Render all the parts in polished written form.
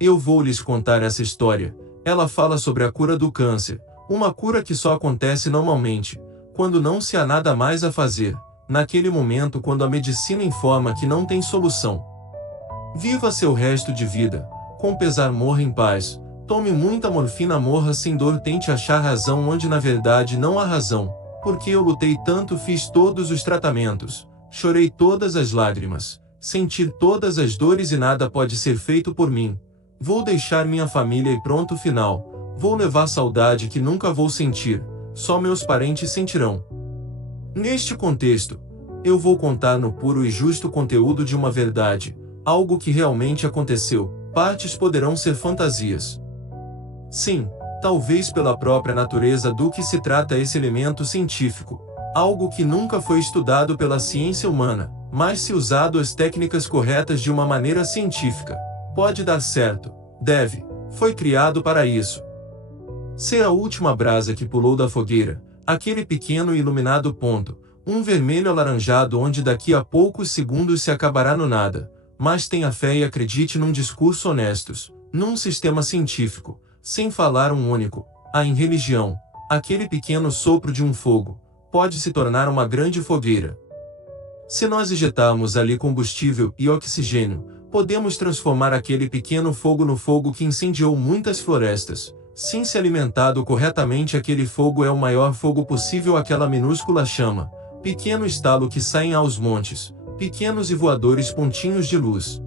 Eu vou lhes contar essa história. Ela fala sobre a cura do câncer, uma cura que só acontece normalmente, quando não se há nada mais a fazer, naquele momento quando a medicina informa que não tem solução. Viva seu resto de vida, com pesar morra em paz, tome muita morfina, morra sem dor, tente achar razão onde na verdade não há razão, porque eu lutei tanto, fiz todos os tratamentos, chorei todas as lágrimas, senti todas as dores e nada pode ser feito por mim. Vou deixar minha família e pronto, final, vou levar saudade que nunca vou sentir, só meus parentes sentirão. Neste contexto, eu vou contar no puro e justo conteúdo de uma verdade, algo que realmente aconteceu, partes poderão ser fantasias. Sim, talvez pela própria natureza do que se trata esse elemento científico, algo que nunca foi estudado pela ciência humana, mas se usado as técnicas corretas de uma maneira científica, pode dar certo, deve, foi criado para isso. Ser a última brasa que pulou da fogueira, aquele pequeno e iluminado ponto, um vermelho alaranjado onde daqui a poucos segundos se acabará no nada, mas tenha fé e acredite num discurso honestos, num sistema científico, sem falar um único, em religião, aquele pequeno sopro de um fogo, pode se tornar uma grande fogueira. Se nós injetarmos ali combustível e oxigênio, podemos transformar aquele pequeno fogo no fogo que incendiou muitas florestas. Sim, se alimentado corretamente, aquele fogo é o maior fogo possível, aquela minúscula chama, pequeno estalo que saem aos montes, pequenos e voadores pontinhos de luz.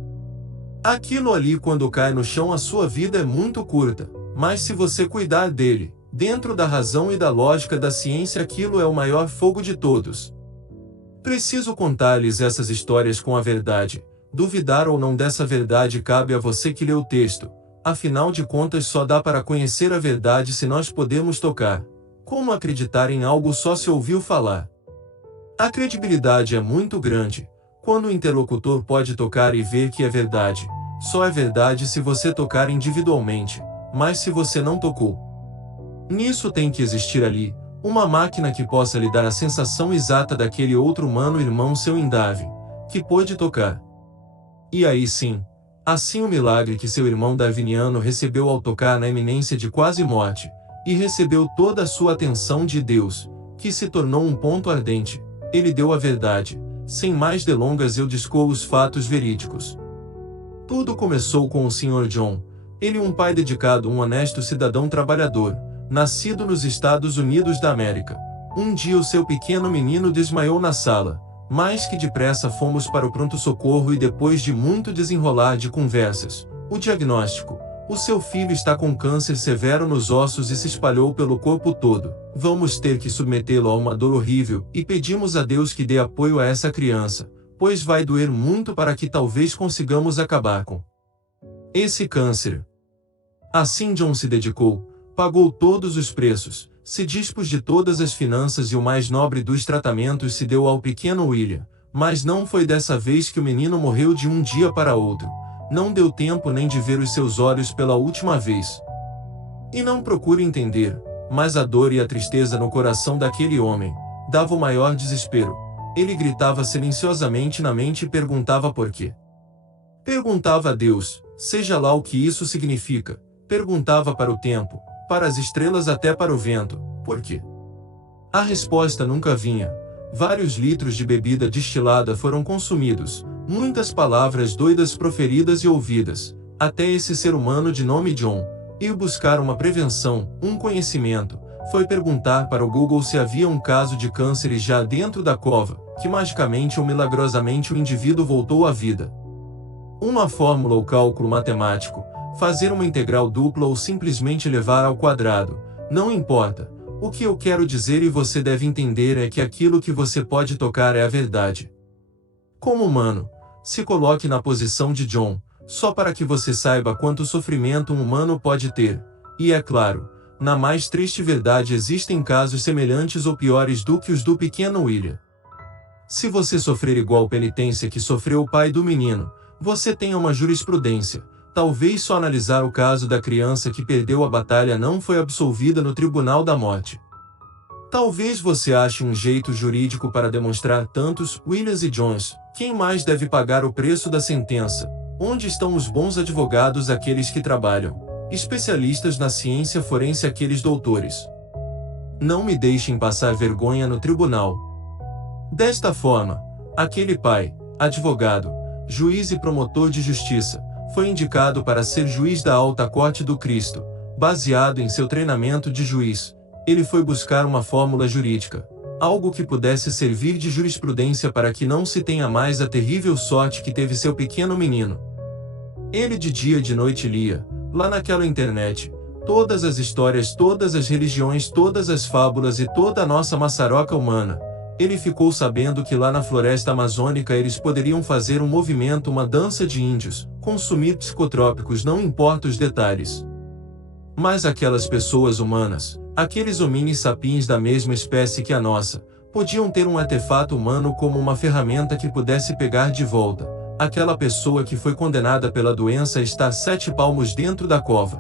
Aquilo ali, quando cai no chão, a sua vida é muito curta, mas se você cuidar dele, dentro da razão e da lógica da ciência, aquilo é o maior fogo de todos. Preciso contar-lhes essas histórias com a verdade. Duvidar ou não dessa verdade cabe a você que lê o texto. Afinal de contas, só dá para conhecer a verdade se nós podemos tocar. Como acreditar em algo só se ouviu falar? A credibilidade é muito grande, quando o interlocutor pode tocar e ver que é verdade. Só é verdade se você tocar individualmente, mas se você não tocou. Nisso tem que existir ali, uma máquina que possa lhe dar a sensação exata daquele outro humano irmão seu Indave, que pôde tocar. E aí sim, assim o milagre que seu irmão daviniano recebeu ao tocar na iminência de quase morte, e recebeu toda a sua atenção de Deus, que se tornou um ponto ardente, ele deu a verdade. Sem mais delongas eu discorro os fatos verídicos. Tudo começou com o Sr. John, ele um pai dedicado, um honesto cidadão trabalhador, nascido nos Estados Unidos da América. Um dia o seu pequeno menino desmaiou na sala, mas que depressa fomos para o pronto-socorro e depois de muito desenrolar de conversas, o diagnóstico: o seu filho está com câncer severo nos ossos e se espalhou pelo corpo todo. Vamos ter que submetê-lo a uma dor horrível e pedimos a Deus que dê apoio a essa criança, pois vai doer muito para que talvez consigamos acabar com esse câncer. Assim John se dedicou, pagou todos os preços, se dispôs de todas as finanças e o mais nobre dos tratamentos se deu ao pequeno William, mas não foi dessa vez que o menino morreu de um dia para outro. Não deu tempo nem de ver os seus olhos pela última vez. E não procure entender, mas a dor e a tristeza no coração daquele homem dava o maior desespero. Ele gritava silenciosamente na mente e perguntava por quê. Perguntava a Deus, seja lá o que isso significa. Perguntava para o tempo, para as estrelas, até para o vento, por quê? A resposta nunca vinha. Vários litros de bebida destilada foram consumidos, muitas palavras doidas proferidas e ouvidas, até esse ser humano de nome John ir buscar uma prevenção, um conhecimento, foi perguntar para o Google se havia um caso de câncer e já dentro da cova, que magicamente ou milagrosamente o indivíduo voltou à vida. Uma fórmula ou cálculo matemático, fazer uma integral dupla ou simplesmente levar ao quadrado, não importa. O que eu quero dizer e você deve entender é que aquilo que você pode tocar é a verdade. Como humano, se coloque na posição de John, só para que você saiba quanto sofrimento um humano pode ter. E é claro, na mais triste verdade existem casos semelhantes ou piores do que os do pequeno William. Se você sofrer igual penitência que sofreu o pai do menino, você tenha uma jurisprudência. Talvez só analisar o caso da criança que perdeu a batalha não foi absolvida no tribunal da morte. Talvez você ache um jeito jurídico para demonstrar tantos Williams e Johns. Quem mais deve pagar o preço da sentença? Onde estão os bons advogados, aqueles que trabalham, especialistas na ciência forense, aqueles doutores? Não me deixem passar vergonha no tribunal. Desta forma, aquele pai, advogado, juiz e promotor de justiça, foi indicado para ser juiz da Alta Corte do Cristo. Baseado em seu treinamento de juiz, ele foi buscar uma fórmula jurídica, algo que pudesse servir de jurisprudência para que não se tenha mais a terrível sorte que teve seu pequeno menino. Ele de dia e de noite lia, lá naquela internet, todas as histórias, todas as religiões, todas as fábulas e toda a nossa maçaroca humana. Ele ficou sabendo que lá na floresta amazônica eles poderiam fazer um movimento, uma dança de índios, consumir psicotrópicos, não importa os detalhes. Mas aquelas pessoas humanas, aqueles hominis sapiens da mesma espécie que a nossa, podiam ter um artefato humano como uma ferramenta que pudesse pegar de volta aquela pessoa que foi condenada pela doença a estar 7 palmos dentro da cova.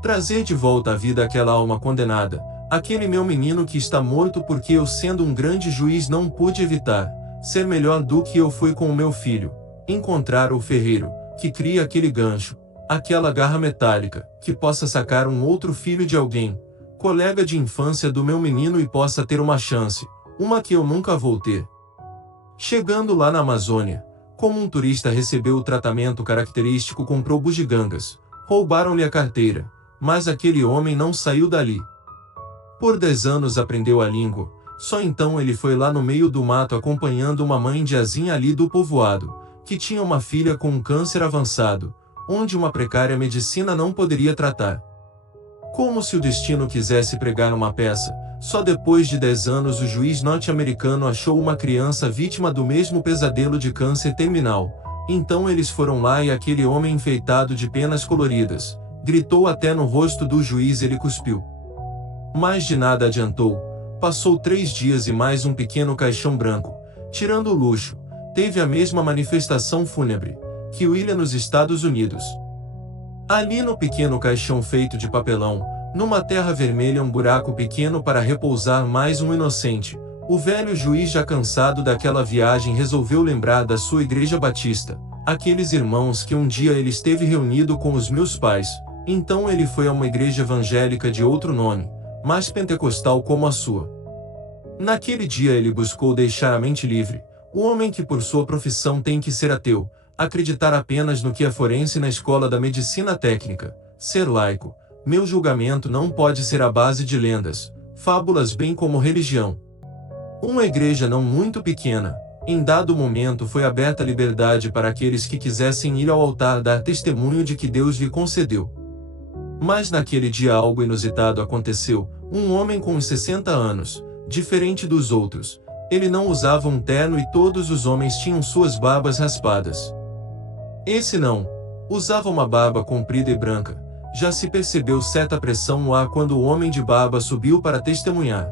Trazer de volta à vida aquela alma condenada, aquele meu menino que está morto porque eu, sendo um grande juiz, não pude evitar ser melhor do que eu fui com o meu filho, encontrar o ferreiro que cria aquele gancho, aquela garra metálica, que possa sacar um outro filho de alguém, colega de infância do meu menino, e possa ter uma chance, uma que eu nunca vou ter. Chegando lá na Amazônia, como um turista, recebeu o tratamento característico, comprou bugigangas, roubaram-lhe a carteira, mas aquele homem não saiu dali. Por 10 anos aprendeu a língua, só então ele foi lá no meio do mato acompanhando uma mãe indiazinha ali do povoado, que tinha uma filha com um câncer avançado, onde uma precária medicina não poderia tratar. Como se o destino quisesse pregar uma peça, só depois de 10 anos o juiz norte-americano achou uma criança vítima do mesmo pesadelo de câncer terminal. Então eles foram lá e aquele homem enfeitado de penas coloridas, gritou até no rosto do juiz, ele cuspiu. Mas de nada adiantou, passou 3 dias e mais um pequeno caixão branco, tirando o luxo, teve a mesma manifestação fúnebre que William nos Estados Unidos. Ali no pequeno caixão feito de papelão, numa terra vermelha, um buraco pequeno para repousar mais um inocente. O velho juiz, já cansado daquela viagem, resolveu lembrar da sua igreja batista, aqueles irmãos que um dia ele esteve reunido com os meus pais. Então ele foi a uma igreja evangélica de outro nome, mas pentecostal como a sua. Naquele dia ele buscou deixar a mente livre, o homem que por sua profissão tem que ser ateu, acreditar apenas no que é forense na escola da medicina técnica, ser laico. Meu julgamento não pode ser à base de lendas, fábulas, bem como religião. Uma igreja não muito pequena, em dado momento foi aberta a liberdade para aqueles que quisessem ir ao altar dar testemunho de que Deus lhe concedeu. Mas naquele dia algo inusitado aconteceu. Um homem com uns 60 anos, diferente dos outros, ele não usava um terno e todos os homens tinham suas barbas raspadas. Esse não, usava uma barba comprida e branca. Já se percebeu certa pressão no ar quando o homem de barba subiu para testemunhar.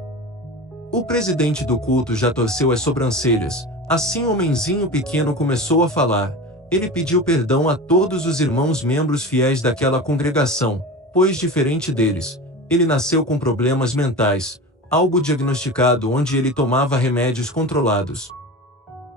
O presidente do culto já torceu as sobrancelhas. Assim o homenzinho pequeno começou a falar. Ele pediu perdão a todos os irmãos membros fiéis daquela congregação, pois diferente deles, ele nasceu com problemas mentais, algo diagnosticado onde ele tomava remédios controlados.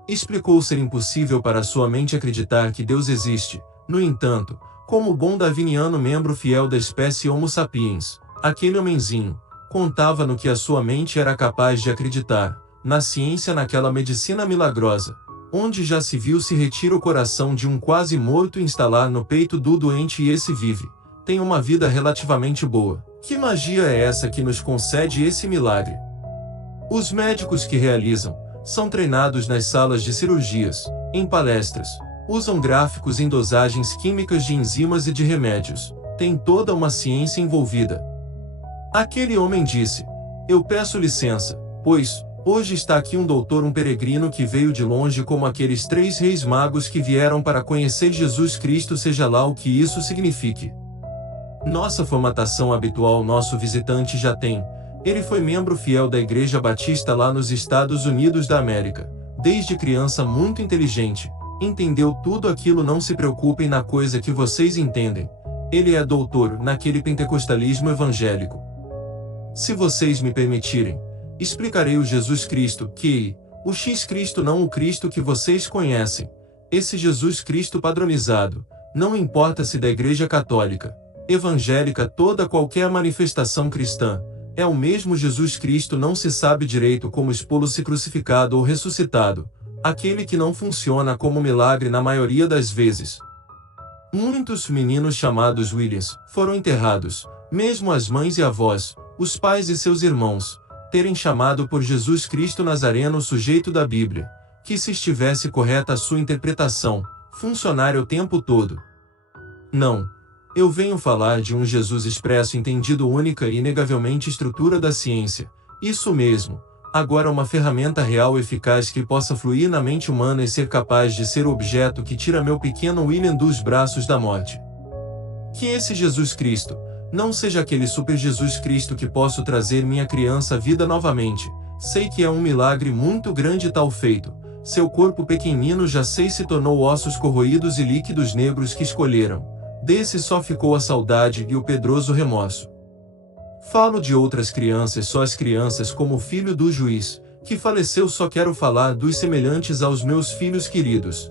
Explicou ser impossível para sua mente acreditar que Deus existe. No entanto, como bom darwiniano, membro fiel da espécie Homo sapiens, aquele homenzinho contava no que a sua mente era capaz de acreditar, na ciência, naquela medicina milagrosa, onde já se viu se retira o coração de um quase morto e instalar no peito do doente e esse vive, tem uma vida relativamente boa. Que magia é essa que nos concede esse milagre? Os médicos que realizam são treinados nas salas de cirurgias, em palestras, usam gráficos em dosagens químicas de enzimas e de remédios. Tem toda uma ciência envolvida. Aquele homem disse: eu peço licença, pois, hoje está aqui um doutor, um peregrino que veio de longe como aqueles 3 reis magos que vieram para conhecer Jesus Cristo, seja lá o que isso signifique. Nossa formatação habitual, nosso visitante já tem. Ele foi membro fiel da Igreja Batista lá nos Estados Unidos da América. Desde criança muito inteligente. Entendeu tudo aquilo, não se preocupem na coisa que vocês entendem. Ele é doutor naquele pentecostalismo evangélico. Se vocês me permitirem, explicarei o Jesus Cristo, o X Cristo, não o Cristo que vocês conhecem. Esse Jesus Cristo padronizado, não importa se da Igreja Católica, evangélica, toda qualquer manifestação cristã, é o mesmo Jesus Cristo, não se sabe direito como expô-lo-se crucificado ou ressuscitado, aquele que não funciona como milagre na maioria das vezes. Muitos meninos chamados Williams foram enterrados, mesmo as mães e avós, os pais e seus irmãos, terem chamado por Jesus Cristo Nazareno, o sujeito da Bíblia, que, se estivesse correta a sua interpretação, funcionaria o tempo todo. Não. Eu venho falar de um Jesus expresso, entendido, única e inegavelmente estrutura da ciência. Isso mesmo. Agora uma ferramenta real, eficaz, que possa fluir na mente humana e ser capaz de ser o objeto que tira meu pequeno William dos braços da morte. Que esse Jesus Cristo não seja aquele super Jesus Cristo que posso trazer minha criança à vida novamente. Sei que é um milagre muito grande tal feito. Seu corpo pequenino, já sei, se tornou ossos corroídos e líquidos negros que escolheram. Desse só ficou a saudade e o pedroso remorso. Falo de outras crianças, só as crianças, como o filho do juiz, que faleceu. Só quero falar dos semelhantes aos meus filhos queridos.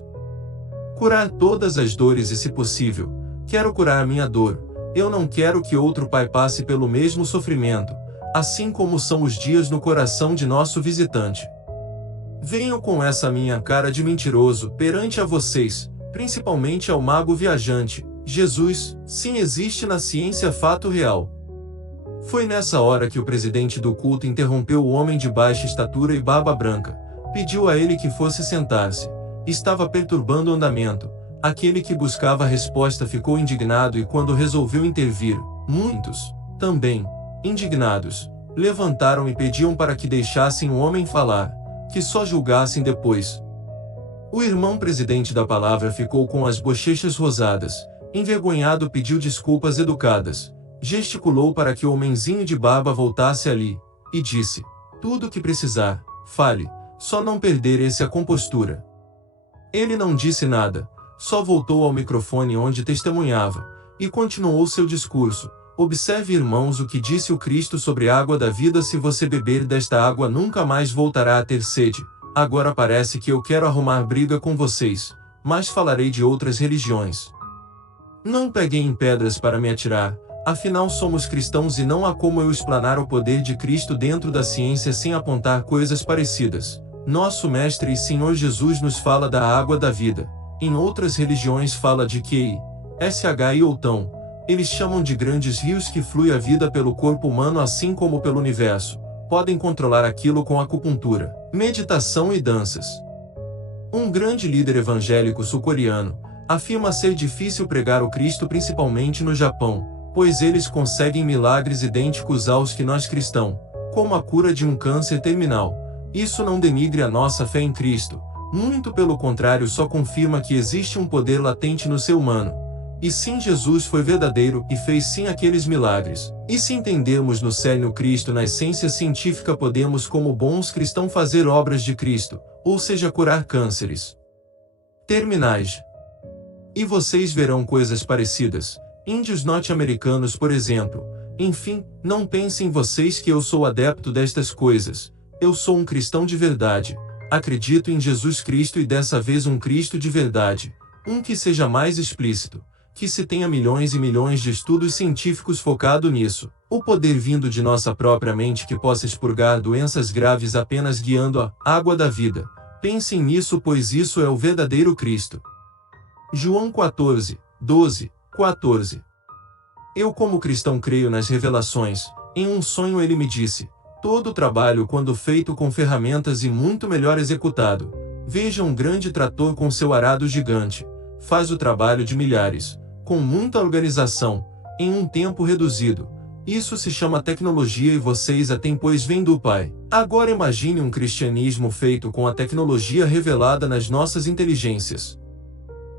Curar todas as dores e, se possível, quero curar a minha dor. Eu não quero que outro pai passe pelo mesmo sofrimento, assim como são os dias no coração de nosso visitante. Venho com essa minha cara de mentiroso perante a vocês, principalmente ao mago viajante. Jesus, sim, existe na ciência, fato real. Foi nessa hora que o presidente do culto interrompeu o homem de baixa estatura e barba branca. Pediu a ele que fosse sentar-se. Estava perturbando o andamento. Aquele que buscava a resposta ficou indignado e, quando resolveu intervir, muitos, também, indignados, levantaram e pediam para que deixassem o homem falar, que só julgassem depois. O irmão presidente da palavra ficou com as bochechas rosadas. Envergonhado, pediu desculpas educadas, gesticulou para que o homenzinho de barba voltasse ali, e disse: tudo o que precisar, fale, só não perder a compostura. Ele não disse nada, só voltou ao microfone onde testemunhava, e continuou seu discurso. Observe, irmãos, o que disse o Cristo sobre a água da vida: se você beber desta água, nunca mais voltará a ter sede. Agora parece que eu quero arrumar briga com vocês, mas falarei de outras religiões. Não peguem em pedras para me atirar, afinal somos cristãos e não há como eu explanar o poder de Cristo dentro da ciência sem apontar coisas parecidas. Nosso Mestre e Senhor Jesus nos fala da água da vida. Em outras religiões fala de QI, ou tão. Eles chamam de grandes rios que flui a vida pelo corpo humano assim como pelo universo. Podem controlar aquilo com acupuntura, meditação e danças. Um grande líder evangélico sul-coreano afirma ser difícil pregar o Cristo, principalmente no Japão, pois eles conseguem milagres idênticos aos que nós cristãos, como a cura de um câncer terminal. Isso não denigre a nossa fé em Cristo, muito pelo contrário, só confirma que existe um poder latente no ser humano. E sim, Jesus foi verdadeiro e fez sim aqueles milagres. E se entendermos no cerne o Cristo na essência científica, podemos, como bons cristãos, fazer obras de Cristo, ou seja, curar cânceres terminais. E vocês verão coisas parecidas. Índios norte-americanos, por exemplo. Enfim, não pensem vocês que eu sou adepto destas coisas. Eu sou um cristão de verdade. Acredito em Jesus Cristo, e dessa vez um Cristo de verdade. Um que seja mais explícito. Que se tenha milhões e milhões de estudos científicos focado nisso. O poder vindo de nossa própria mente que possa expurgar doenças graves apenas guiando a água da vida. Pensem nisso, pois isso é o verdadeiro Cristo. João 14, 12, 14. Eu, como cristão, creio nas revelações. Em um sonho ele me disse: todo trabalho, quando feito com ferramentas e muito melhor executado. Veja um grande trator com seu arado gigante. Faz o trabalho de milhares, com muita organização, em um tempo reduzido. Isso se chama tecnologia e vocês a têm, pois vem do Pai. Agora imagine um cristianismo feito com a tecnologia revelada nas nossas inteligências.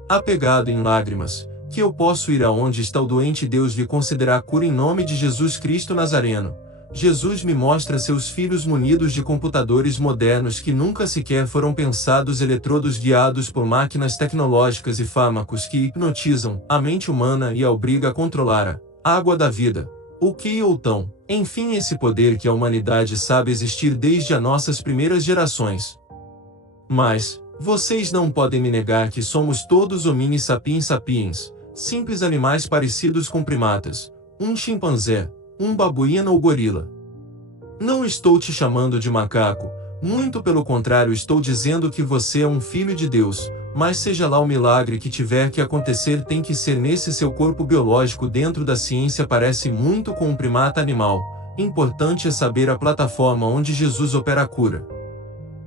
Apegado em lágrimas, que eu posso ir aonde está o doente e Deus lhe concederá a cura em nome de Jesus Cristo Nazareno. Jesus me mostra seus filhos munidos de computadores modernos que nunca sequer foram pensados, eletrodos guiados por máquinas tecnológicas e fármacos que hipnotizam a mente humana e a obriga a controlar a água da vida, o que ou tão. Enfim, esse poder que a humanidade sabe existir desde as nossas primeiras gerações. Mas, Vocês não podem me negar que somos todos Homo sapiens sapiens, simples animais parecidos com primatas, um chimpanzé, um babuíno ou gorila. Não estou te chamando de macaco, muito pelo contrário, estou dizendo que você é um filho de Deus, mas seja lá o milagre que tiver que acontecer, tem que ser nesse seu corpo biológico. Dentro da ciência parece muito com um primata animal. Importante é saber a plataforma onde Jesus opera a cura.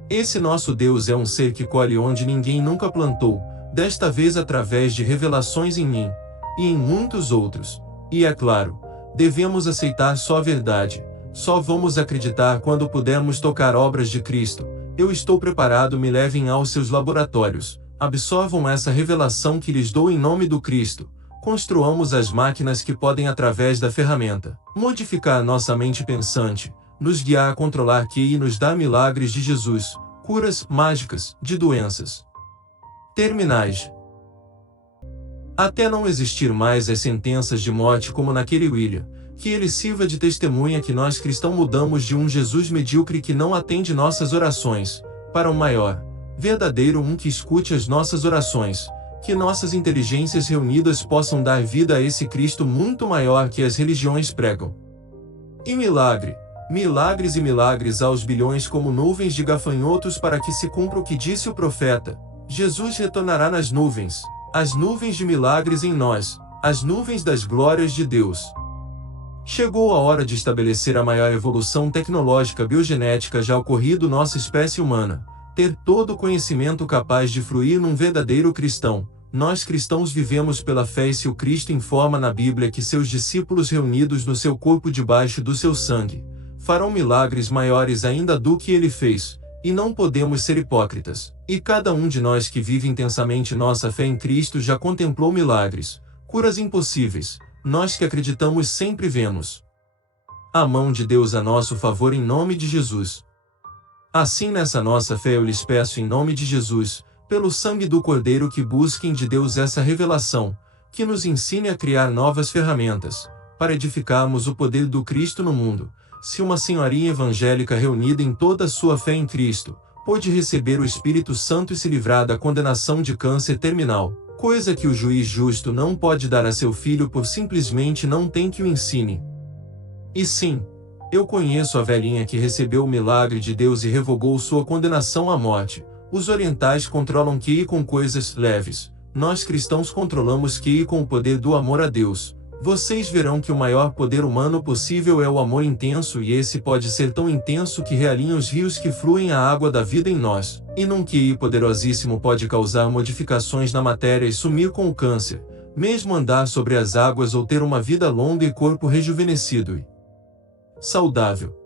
Esse nosso Deus é um ser que colhe onde ninguém nunca plantou, desta vez através de revelações em mim, e em muitos outros. E é claro, devemos aceitar só a verdade. Só vamos acreditar quando pudermos tocar obras de Cristo. Eu estou preparado, me levem aos seus laboratórios. Absorvam essa revelação que lhes dou em nome do Cristo. Construamos as máquinas que podem, através da ferramenta, modificar nossa mente pensante, nos guiar a controlar QI e nos dar milagres de Jesus, curas mágicas de doenças terminais. Até não existir mais as sentenças de morte como naquele William, que ele sirva de testemunha que nós cristãos mudamos de um Jesus medíocre que não atende nossas orações, para um maior, verdadeiro um que escute as nossas orações, que nossas inteligências reunidas possam dar vida a esse Cristo muito maior que as religiões pregam. E milagres e milagres aos bilhões como nuvens de gafanhotos, para que se cumpra o que disse o profeta: Jesus retornará nas nuvens, as nuvens de milagres em nós, as nuvens das glórias de Deus. Chegou a hora de estabelecer a maior evolução tecnológica biogenética já ocorrido nossa espécie humana, ter todo o conhecimento capaz de fluir num verdadeiro cristão. Nós cristãos vivemos pela fé, e se o Cristo informa na Bíblia que seus discípulos reunidos no seu corpo debaixo do seu sangue, farão milagres maiores ainda do que ele fez, e não podemos ser hipócritas. E cada um de nós que vive intensamente nossa fé em Cristo já contemplou milagres, curas impossíveis. Nós que acreditamos sempre vemos a mão de Deus a nosso favor em nome de Jesus. Assim, nessa nossa fé eu lhes peço em nome de Jesus, pelo sangue do Cordeiro, que busquem de Deus essa revelação, que nos ensine a criar novas ferramentas, para edificarmos o poder do Cristo no mundo. Se uma senhorinha evangélica reunida em toda a sua fé em Cristo, pôde receber o Espírito Santo e se livrar da condenação de câncer terminal, coisa que o juiz justo não pode dar a seu filho por simplesmente não tem que o ensine. E sim, eu conheço a velhinha que recebeu o milagre de Deus e revogou sua condenação à morte. Os orientais controlam QI com coisas leves, nós cristãos controlamos QI com o poder do amor a Deus. Vocês verão que o maior poder humano possível é o amor intenso, e esse pode ser tão intenso que realinha os rios que fluem a água da vida em nós, e num QI poderosíssimo pode causar modificações na matéria e sumir com o câncer, mesmo andar sobre as águas ou ter uma vida longa e corpo rejuvenescido e saudável.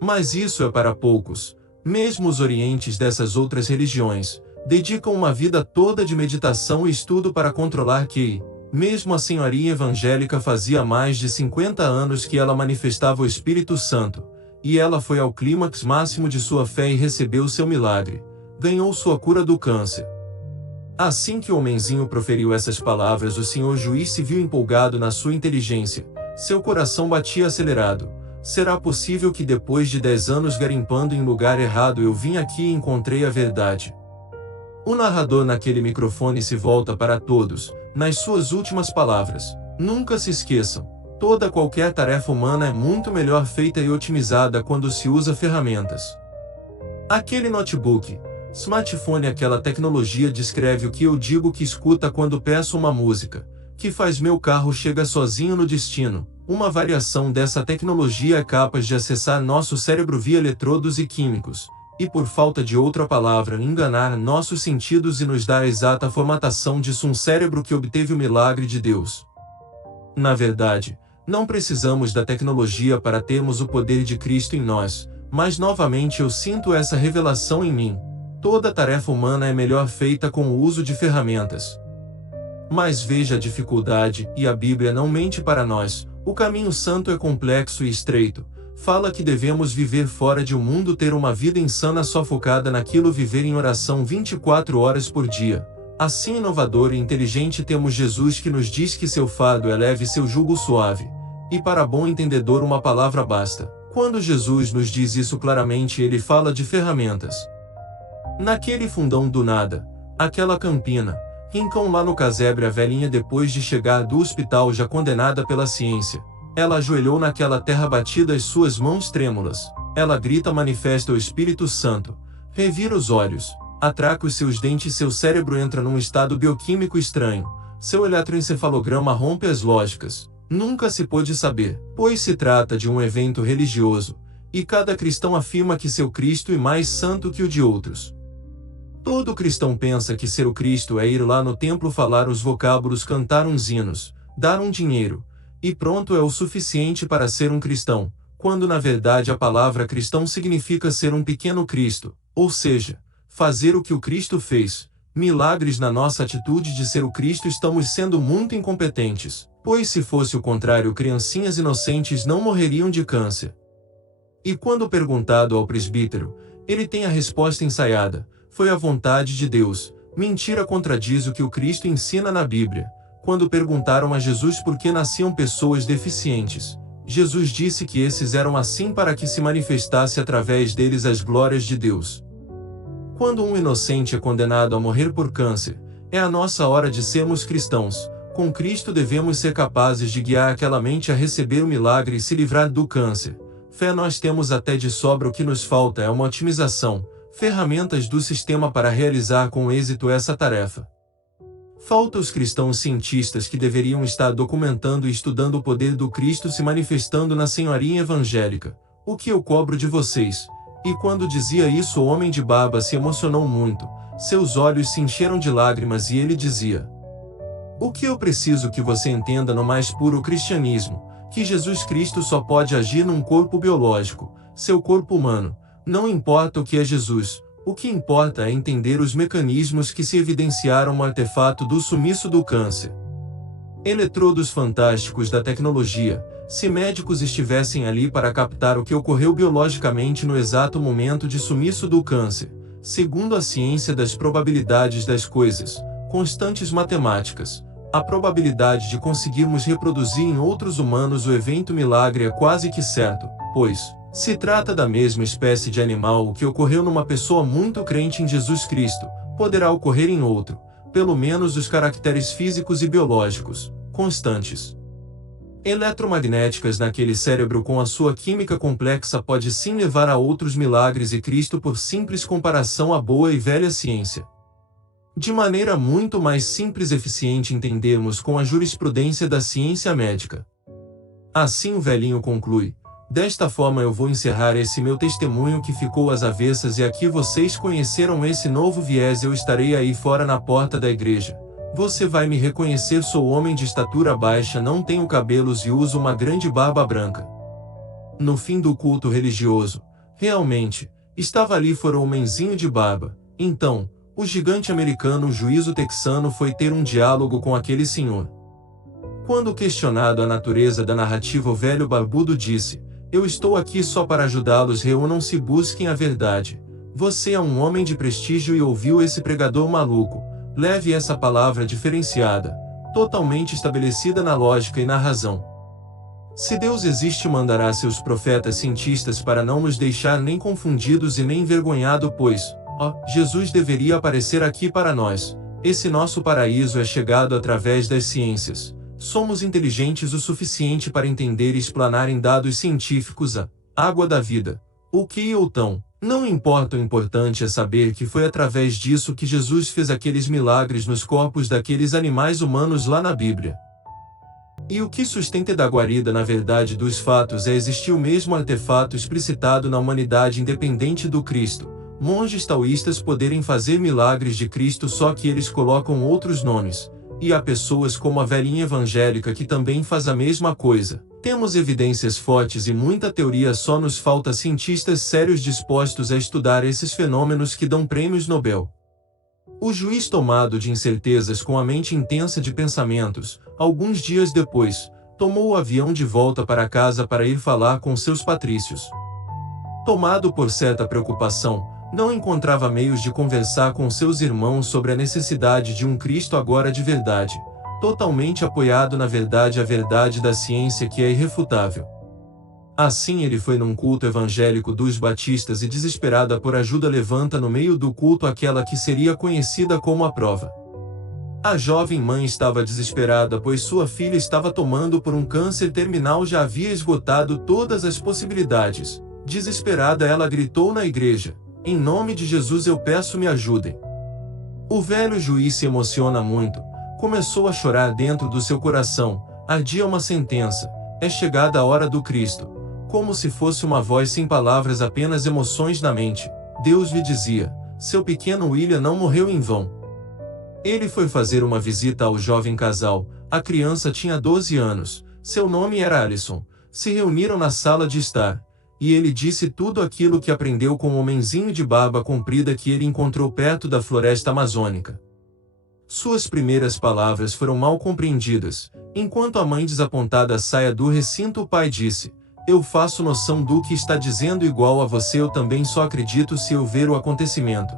Mas isso é para poucos. Mesmo os orientes dessas outras religiões dedicam uma vida toda de meditação e estudo para controlar QI. Mesmo a senhorinha evangélica fazia mais de 50 anos que ela manifestava o Espírito Santo, e ela foi ao clímax máximo de sua fé e recebeu seu milagre, ganhou sua cura do câncer. Assim que o homenzinho proferiu essas palavras, o senhor juiz se viu empolgado na sua inteligência, seu coração batia acelerado. Será possível que depois de 10 anos garimpando em lugar errado eu vim aqui e encontrei a verdade? O narrador naquele microfone se volta para todos, nas suas últimas palavras: nunca se esqueçam, qualquer tarefa humana é muito melhor feita e otimizada quando se usa ferramentas. Aquele notebook, smartphone, aquela tecnologia descreve o que eu digo que escuta quando peço uma música, que faz meu carro chegar sozinho no destino. Uma variação dessa tecnologia é capaz de acessar nosso cérebro via eletrodos e químicos, e por falta de outra palavra enganar nossos sentidos e nos dar a exata formatação disso, um cérebro que obteve o milagre de Deus. Na verdade, não precisamos da tecnologia para termos o poder de Cristo em nós, mas novamente eu sinto essa revelação em mim: toda tarefa humana é melhor feita com o uso de ferramentas. Mas veja a dificuldade, e a Bíblia não mente para nós. O caminho santo é complexo e estreito. Fala que devemos viver fora de um mundo, ter uma vida insana só focada naquilo, viver em oração 24 horas por dia. Assim inovador e inteligente temos Jesus, que nos diz que seu fardo é leve e seu jugo suave. E para bom entendedor uma palavra basta. Quando Jesus nos diz isso claramente, ele fala de ferramentas. Naquele fundão do nada, aquela campina, rincão lá no casebre, a velhinha, depois de chegar do hospital já condenada pela ciência, ela ajoelhou naquela terra batida, as suas mãos trêmulas. Ela grita, manifesta o Espírito Santo, revira os olhos, atraca os seus dentes, seu cérebro entra num estado bioquímico estranho, seu eletroencefalograma rompe as lógicas. Nunca se pôde saber, pois se trata de um evento religioso, e cada cristão afirma que seu Cristo é mais santo que o de outros. Todo cristão pensa que ser o Cristo é ir lá no templo, falar os vocábulos, cantar uns hinos, dar um dinheiro, e pronto, é o suficiente para ser um cristão, quando na verdade a palavra cristão significa ser um pequeno Cristo, ou seja, fazer o que o Cristo fez. Milagres. Na nossa atitude de ser o Cristo estamos sendo muito incompetentes, pois se fosse o contrário, criancinhas inocentes não morreriam de câncer. E quando perguntado ao presbítero, ele tem a resposta ensaiada: foi a vontade de Deus. Mentira, contradiz o que o Cristo ensina na Bíblia. Quando perguntaram a Jesus por que nasciam pessoas deficientes, Jesus disse que esses eram assim para que se manifestasse através deles as glórias de Deus. Quando um inocente é condenado a morrer por câncer, é a nossa hora de sermos cristãos. Com Cristo devemos ser capazes de guiar aquela mente a receber o milagre e se livrar do câncer. Fé nós temos até de sobra, o que nos falta é uma otimização, ferramentas do sistema para realizar com êxito essa tarefa. Falta os cristãos cientistas que deveriam estar documentando e estudando o poder do Cristo se manifestando na senhorinha evangélica. O que eu cobro de vocês? E quando dizia isso, o homem de barba se emocionou muito, seus olhos se encheram de lágrimas e ele dizia: o que eu preciso que você entenda no mais puro cristianismo, que Jesus Cristo só pode agir num corpo biológico, seu corpo humano. Não importa o que é Jesus, o que importa é entender os mecanismos que se evidenciaram no artefato do sumiço do câncer. Eletrodos fantásticos da tecnologia. Se médicos estivessem ali para captar o que ocorreu biologicamente no exato momento de sumiço do câncer, segundo a ciência das probabilidades das coisas, constantes matemáticas, a probabilidade de conseguirmos reproduzir em outros humanos o evento milagre é quase que certo, pois se trata da mesma espécie de animal. O que ocorreu numa pessoa muito crente em Jesus Cristo, poderá ocorrer em outro, pelo menos os caracteres físicos e biológicos, constantes. Eletromagnéticas naquele cérebro com a sua química complexa pode sim levar a outros milagres e Cristo por simples comparação à boa e velha ciência. De maneira muito mais simples e eficiente entendermos com a jurisprudência da ciência médica. Assim o velhinho conclui: desta forma eu vou encerrar esse meu testemunho que ficou às avessas, e aqui vocês conheceram esse novo viés. Eu estarei aí fora na porta da igreja. Você vai me reconhecer, sou homem de estatura baixa, não tenho cabelos e uso uma grande barba branca. No fim do culto religioso, realmente, estava ali fora o homenzinho de barba. Então, o gigante americano, o juízo texano, foi ter um diálogo com aquele senhor. Quando questionado a natureza da narrativa, o velho barbudo disse: eu estou aqui só para ajudá-los, reúnam-se, busquem a verdade. Você é um homem de prestígio e ouviu esse pregador maluco. Leve essa palavra diferenciada, totalmente estabelecida na lógica e na razão. Se Deus existe, mandará seus profetas cientistas para não nos deixar nem confundidos e nem envergonhados, pois, Jesus deveria aparecer aqui para nós. Esse nosso paraíso é chegado através das ciências. Somos inteligentes o suficiente para entender e explanar em dados científicos a água da vida. O que ou tão? Não importa, o importante é saber que foi através disso que Jesus fez aqueles milagres nos corpos daqueles animais humanos lá na Bíblia. E o que sustenta da guarida na verdade dos fatos é existir o mesmo artefato explicitado na humanidade independente do Cristo. Monges taoístas poderem fazer milagres de Cristo, só que eles colocam outros nomes. E há pessoas como a velhinha evangélica que também faz a mesma coisa. Temos evidências fortes e muita teoria, só nos falta cientistas sérios dispostos a estudar esses fenômenos que dão prêmios Nobel. O juiz, tomado de incertezas, com a mente intensa de pensamentos, alguns dias depois, tomou o avião de volta para casa para ir falar com seus patrícios. Tomado por certa preocupação, não encontrava meios de conversar com seus irmãos sobre a necessidade de um Cristo agora de verdade, totalmente apoiado na verdade, a verdade da ciência que é irrefutável. Assim ele foi num culto evangélico dos batistas e desesperada por ajuda levanta no meio do culto aquela que seria conhecida como a prova. A jovem mãe estava desesperada pois sua filha estava tomando por um câncer terminal, já havia esgotado todas as possibilidades. Desesperada ela gritou na igreja: "Em nome de Jesus eu peço me ajudem." O velho juiz se emociona muito, começou a chorar dentro do seu coração, ardia uma sentença: "É chegada a hora do Cristo." Como se fosse uma voz sem palavras, apenas emoções na mente, Deus lhe dizia: "Seu pequeno William não morreu em vão." Ele foi fazer uma visita ao jovem casal, a criança tinha 12 anos, seu nome era Alison, se reuniram na sala de estar, e ele disse tudo aquilo que aprendeu com o homenzinho de barba comprida que ele encontrou perto da floresta amazônica. Suas primeiras palavras foram mal compreendidas. Enquanto a mãe desapontada saia do recinto, o pai disse: "Eu faço noção do que está dizendo, igual a você eu também só acredito se eu ver o acontecimento."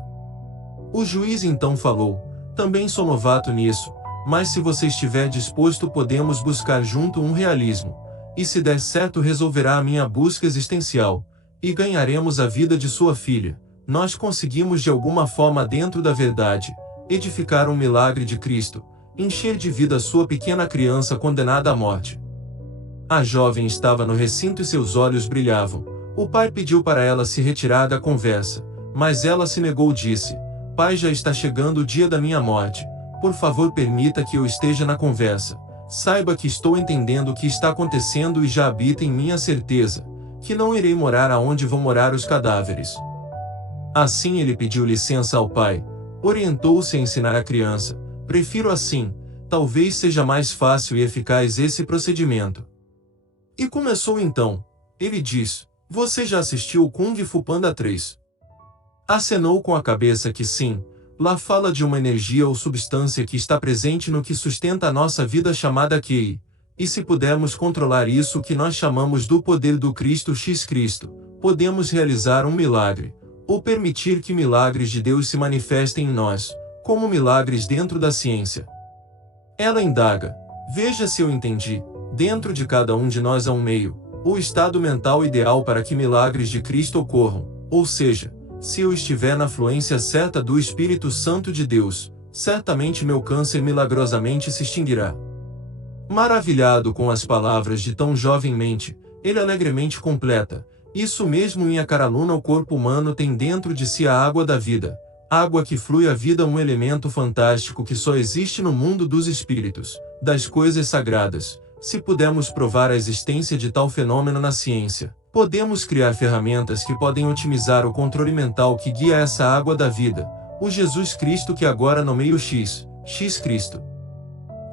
O juiz então falou: "Também sou novato nisso, mas se você estiver disposto podemos buscar junto um realismo, e se der certo resolverá a minha busca existencial, e ganharemos a vida de sua filha. Nós conseguimos de alguma forma dentro da verdade, edificar um milagre de Cristo, encher de vida sua pequena criança condenada à morte." A jovem estava no recinto e seus olhos brilhavam. O pai pediu para ela se retirar da conversa, mas ela se negou, disse: "Pai, já está chegando o dia da minha morte. Por favor, permita que eu esteja na conversa. Saiba que estou entendendo o que está acontecendo e já habita em mim a certeza que não irei morar aonde vão morar os cadáveres." Assim ele pediu licença ao pai, orientou-se a ensinar a criança: "Prefiro assim, talvez seja mais fácil e eficaz esse procedimento." E começou então. Ele diz: "Você já assistiu Kung Fu Panda 3? Acenou com a cabeça que sim. Lá fala de uma energia ou substância que está presente no que sustenta a nossa vida, chamada Ki. E se pudermos controlar isso que nós chamamos do poder do Cristo X Cristo, podemos realizar um milagre, ou permitir que milagres de Deus se manifestem em nós, como milagres dentro da ciência." Ela indaga: "Veja se eu entendi. Dentro de cada um de nós há um meio, ou estado mental ideal para que milagres de Cristo ocorram, ou seja, se eu estiver na fluência certa do Espírito Santo de Deus, certamente meu câncer milagrosamente se extinguirá." Maravilhado com as palavras de tão jovem mente, ele alegremente completa: "Isso mesmo, minha cara aluna, o corpo humano tem dentro de si a água da vida, água que flui a vida, um elemento fantástico que só existe no mundo dos espíritos, das coisas sagradas. Se pudermos provar a existência de tal fenômeno na ciência, podemos criar ferramentas que podem otimizar o controle mental que guia essa água da vida, o Jesus Cristo que agora nomeia o X Cristo."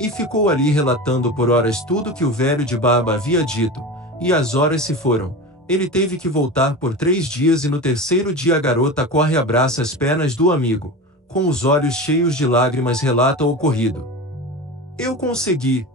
E ficou ali relatando por horas tudo que o velho de barba havia dito, e as horas se foram. Ele teve que voltar por 3 dias e no terceiro dia a garota corre e abraça as pernas do amigo, com os olhos cheios de lágrimas relata o ocorrido. Eu consegui.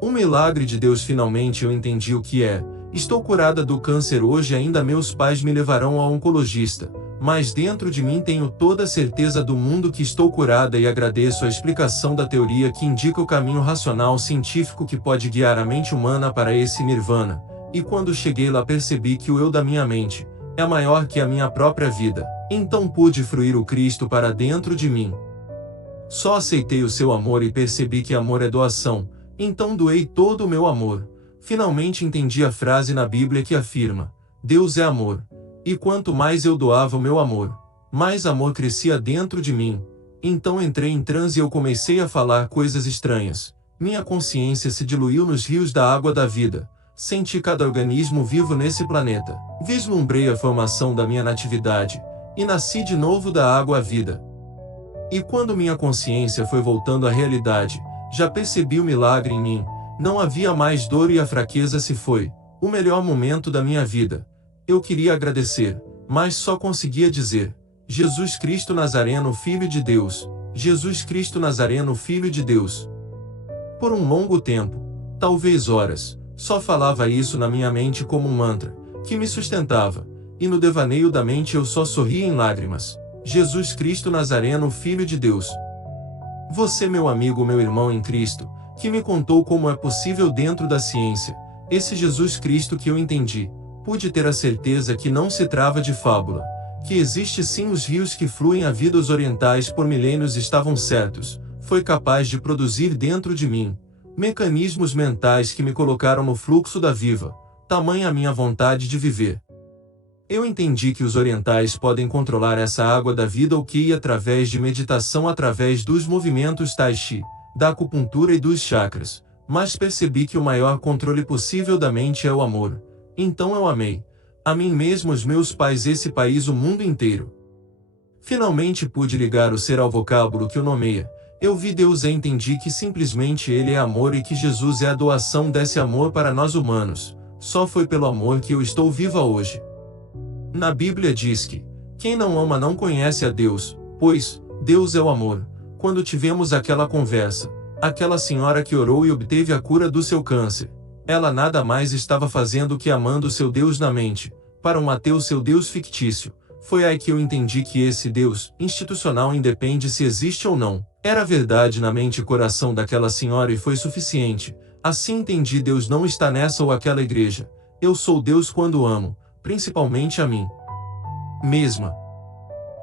Um milagre de Deus, finalmente eu entendi o que é. Estou curada do câncer hoje, ainda meus pais me levarão ao oncologista, mas dentro de mim tenho toda a certeza do mundo que estou curada e agradeço a explicação da teoria que indica o caminho racional científico que pode guiar a mente humana para esse nirvana, e quando cheguei lá percebi que o eu da minha mente é maior que a minha própria vida, então pude fruir o Cristo para dentro de mim. Só aceitei o seu amor e percebi que amor é doação, então doei todo o meu amor. Finalmente entendi a frase na Bíblia que afirma: Deus é amor. E quanto mais eu doava o meu amor, mais amor crescia dentro de mim. Então entrei em transe e eu comecei a falar coisas estranhas. Minha consciência se diluiu nos rios da água da vida. Senti cada organismo vivo nesse planeta. Vislumbrei a formação da minha natividade, e nasci de novo da água à vida. E quando minha consciência foi voltando à realidade, já percebi o milagre em mim. Não havia mais dor e a fraqueza se foi. O melhor momento da minha vida. Eu queria agradecer, mas só conseguia dizer: Jesus Cristo Nazareno, Filho de Deus. Jesus Cristo Nazareno, Filho de Deus. Por um longo tempo, talvez horas, só falava isso na minha mente como um mantra, que me sustentava, e no devaneio da mente eu só sorria em lágrimas. Jesus Cristo Nazareno, Filho de Deus. Você, meu amigo, meu irmão em Cristo, que me contou como é possível dentro da ciência, Esse Jesus Cristo que eu entendi, pude ter a certeza que não se trata de fábula, que existe sim os rios que fluem a vida. Os orientais por milênios estavam certos, foi capaz de produzir dentro de mim mecanismos mentais que me colocaram no fluxo da viva, tamanha a minha vontade de viver. Eu entendi que os orientais podem controlar essa água da vida ou que através de meditação, através dos movimentos tai chi, da acupuntura e dos chakras, mas percebi que o maior controle possível da mente é o amor. Então eu amei a mim mesmo, os meus pais, esse país, o mundo inteiro. Finalmente pude ligar o ser ao vocábulo que o nomeia. Eu vi Deus e entendi que simplesmente Ele é amor e que Jesus é a doação desse amor para nós humanos. Só foi pelo amor que eu estou viva hoje. Na Bíblia diz que quem não ama não conhece a Deus, pois Deus é o amor. Quando tivemos aquela conversa, aquela senhora que orou e obteve a cura do seu câncer, ela nada mais estava fazendo que amando seu Deus na mente. Para um ateu, seu Deus fictício. Foi aí que eu entendi que esse Deus institucional independe se existe ou não. Era verdade na mente e coração daquela senhora e foi suficiente. Assim entendi: Deus não está nessa ou aquela igreja. Eu sou Deus quando amo, principalmente a mim mesma.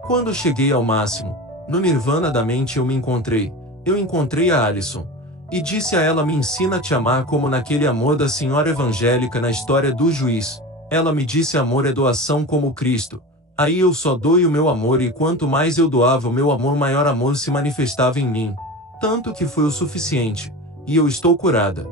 Quando cheguei ao máximo, no nirvana da mente, eu encontrei a Alison. E disse a ela: me ensina a te amar como naquele amor da senhora evangélica na história do juiz. Ela me disse: amor é doação como Cristo. Aí eu só dou o meu amor, e quanto mais eu doava o meu amor, maior amor se manifestava em mim. Tanto que foi o suficiente, e eu estou curada.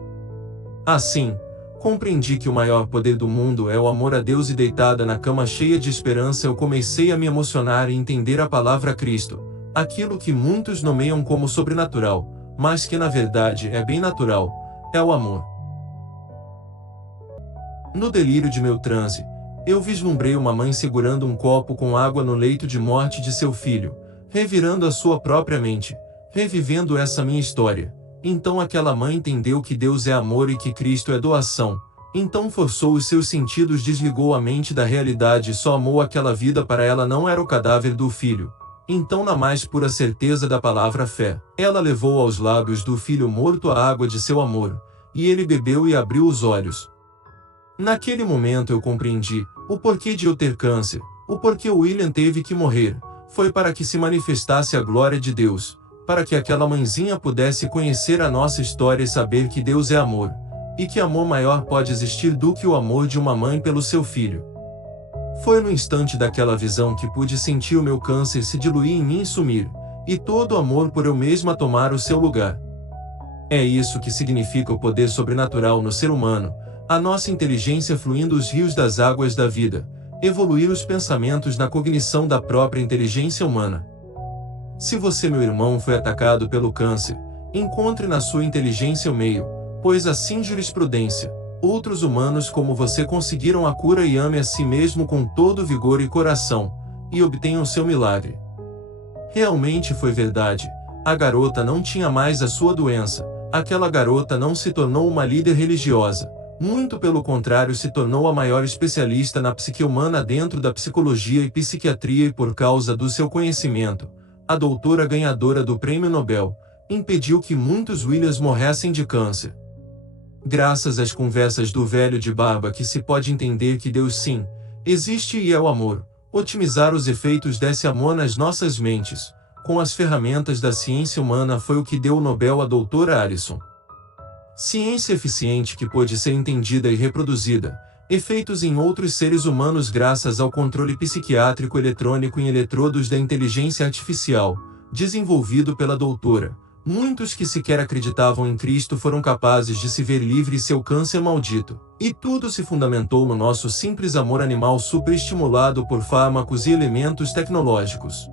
Assim, compreendi que o maior poder do mundo é o amor a Deus, e deitada na cama cheia de esperança eu comecei a me emocionar e entender a palavra Cristo, aquilo que muitos nomeiam como sobrenatural, mas que na verdade é bem natural, é o amor. No delírio de meu transe, eu vislumbrei uma mãe segurando um copo com água no leito de morte de seu filho, revirando a sua própria mente, revivendo essa minha história. Então aquela mãe entendeu que Deus é amor e que Cristo é doação. Então forçou os seus sentidos, desligou a mente da realidade e só amou aquela vida. Para ela não era o cadáver do filho. Então, na mais pura certeza da palavra fé, ela levou aos lábios do filho morto a água de seu amor, e ele bebeu e abriu os olhos. Naquele momento eu compreendi o porquê de eu ter câncer, o porquê William teve que morrer. Foi para que se manifestasse a glória de Deus, para que aquela mãezinha pudesse conhecer a nossa história e saber que Deus é amor, e que amor maior pode existir do que o amor de uma mãe pelo seu filho. Foi no instante daquela visão que pude sentir o meu câncer se diluir em mim e sumir, e todo o amor por eu mesma tomar o seu lugar. É isso que significa o poder sobrenatural no ser humano, a nossa inteligência fluindo os rios das águas da vida, evoluir os pensamentos na cognição da própria inteligência humana. Se você, meu irmão, foi atacado pelo câncer, encontre na sua inteligência o meio, pois assim jurisprudência, outros humanos como você conseguiram a cura, e ame a si mesmo com todo vigor e coração, e obtenham seu milagre. Realmente foi verdade, a garota não tinha mais a sua doença, aquela garota não se tornou uma líder religiosa, muito pelo contrário, se tornou a maior especialista na psique humana dentro da psicologia e psiquiatria, e por causa do seu conhecimento, a doutora ganhadora do Prêmio Nobel, impediu que muitos Williams morressem de câncer. Graças às conversas do velho de barba que se pode entender que Deus sim, existe e é o amor, otimizar os efeitos desse amor nas nossas mentes, com as ferramentas da ciência humana, foi o que deu o Nobel à doutora Alison. Ciência eficiente que pôde ser entendida e reproduzida, efeitos em outros seres humanos graças ao controle psiquiátrico eletrônico em eletrodos da inteligência artificial, desenvolvido pela doutora. Muitos que sequer acreditavam em Cristo foram capazes de se ver livres de seu câncer maldito. E tudo se fundamentou no nosso simples amor animal superestimulado por fármacos e elementos tecnológicos.